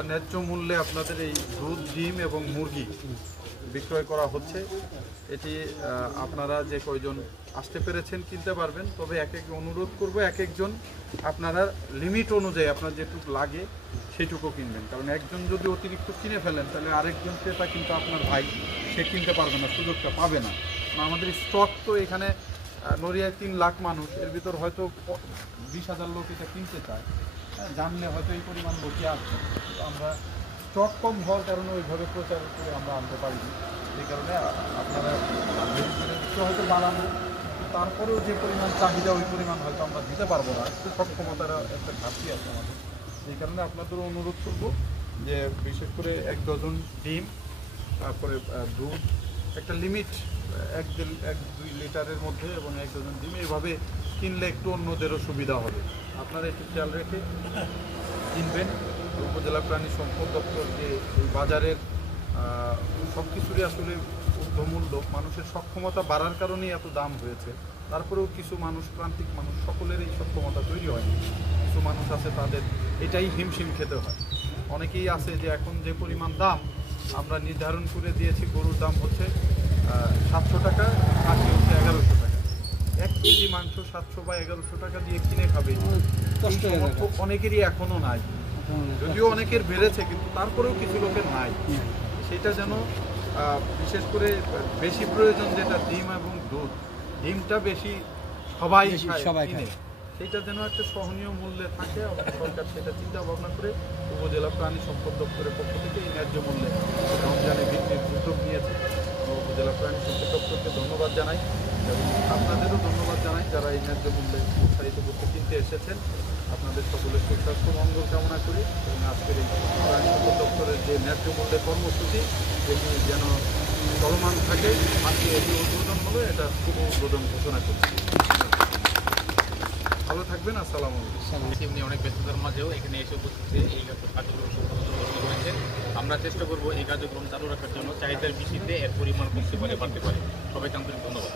বা ন্যায্য মূল্যে আপনাদের এই দুধ, ডিম এবং মুরগি বিক্রয় করা হচ্ছে। এটি আপনারা যে কয়জন আসতে পেরেছেন কিনতে পারবেন, তবে অনুরোধ করব একজন আপনারা লিমিট অনুযায়ী আপনার যেটুকু লাগে সেটুকু কিনবেন, কারণ একজন যদি অতিরিক্ত কিনে ফেলেন তাহলে আরেকজন ক্রেতা কিন্তু আপনার ভাই সে কিনতে পারবে না, সুযোগটা পাবে না। আমাদের স্টক তো এখানে নড়িয়ায় 3 লাখ মানুষ, এর ভিতর হয়তো 20,000 লোক এটা কিনতে চায়, জানলে হয়তো এই পরিমাণ লোকই আসবে। আমরা স্টক কম হওয়ার কারণে ওইভাবে প্রচার করে আমরা আনতে পারিনি, এই কারণে আপনারা হয়তো বাড়ানো, তারপরেও যে পরিমাণ চাহিদা ওই পরিমাণ হয়তো আমরা দিতে পারবো না, একটু সক্ষমতার একটা ঘাটতি আছে আমাদের। এই কারণে আপনাদেরও অনুরোধ করবো যে বিশেষ করে 1 ডজন ডিম, তারপরে দুধ একটা লিমিট 1-2 লিটারের মধ্যে এবং 1 ডজন ডিম, এভাবে কিনলে একটু অন্যদেরও সুবিধা হবে। আপনারা একটু খেয়াল রেখে কিনবেন। উপজেলা প্রাণী সম্পদ দপ্তর যে বাজারের সব কিছুরই আসলে ঊর্ধ্বমূল্য, মানুষের সক্ষমতা বাড়ার কারণেই এত দাম হয়েছে। তারপরেও কিছু মানুষ, প্রান্তিক মানুষ, সকলের এই সক্ষমতা তৈরি হয়নি। কিছু মানুষ আছে তাদের এটাই হিমশিম খেতে হয়। অনেকেই আছে যে এখন যে পরিমাণ দাম আমরা নির্ধারণ করে দিয়েছি, গরুর দাম হচ্ছে 700 টাকা, খাসি হচ্ছে 1100 টাকা। 1 কেজি মাংস 700 বা 1100 টাকা দিয়ে কিনে খাবে, অনেকেরই এখনো নাই। যদিও অনেকের বেড়েছে, কিন্তু তারপরেও কিছু লোকের নাই। সেটা যেন বিশেষ করে বেশি প্রয়োজন যেটা ডিম এবং দুধ, ডিমটা বেশি সবাই কিনে, সেটা যেন একটা সহনীয় মূল্যে থাকে। সরকার সেটা চিন্তা ভাবনা করে উপজেলা প্রাণী সম্পদ দপ্তরের পক্ষ থেকে এই ন্যায্য মূল্যে রমজানে বিক্রির উদ্যোগ নিয়েছে। উপজেলা প্রাণী সম্পদ দপ্তরকে ধন্যবাদ জানাই এবং আপনাদেরও ধন্যবাদ জানাই যারা এই ন্যায্য মূল্যে উৎসাহিত করতে কিনতে এসেছেন। আপনাদের সকলের সুস্বাস্থ্য মঙ্গল কামনা করি এবং আজকের এই প্রাণী সম্পদ দপ্তরের যে ন্যায্য মূল্যের কর্মসূচি এটি যেন চলমান থাকে। আজকে এটি উদ্বোধন হলো, এটা শুভ উদ্বোধন ঘোষণা করছি। ভালো থাকবেন, আসসালামু আলাইকুম। এমনি অনেক ব্যস্ততার মাঝেও এখানে এসে উপস্থিত হয়ে এই কার্যক্রম সম্পন্ন করেছেন। আমরা চেষ্টা করব এই কার্যক্রম চালু রাখার জন্য, চাহিদার ভিত্তিতে এর পরিমাণ কমতে পারে, বাড়তে পারে। সবাইকে আন্তরিক ধন্যবাদ।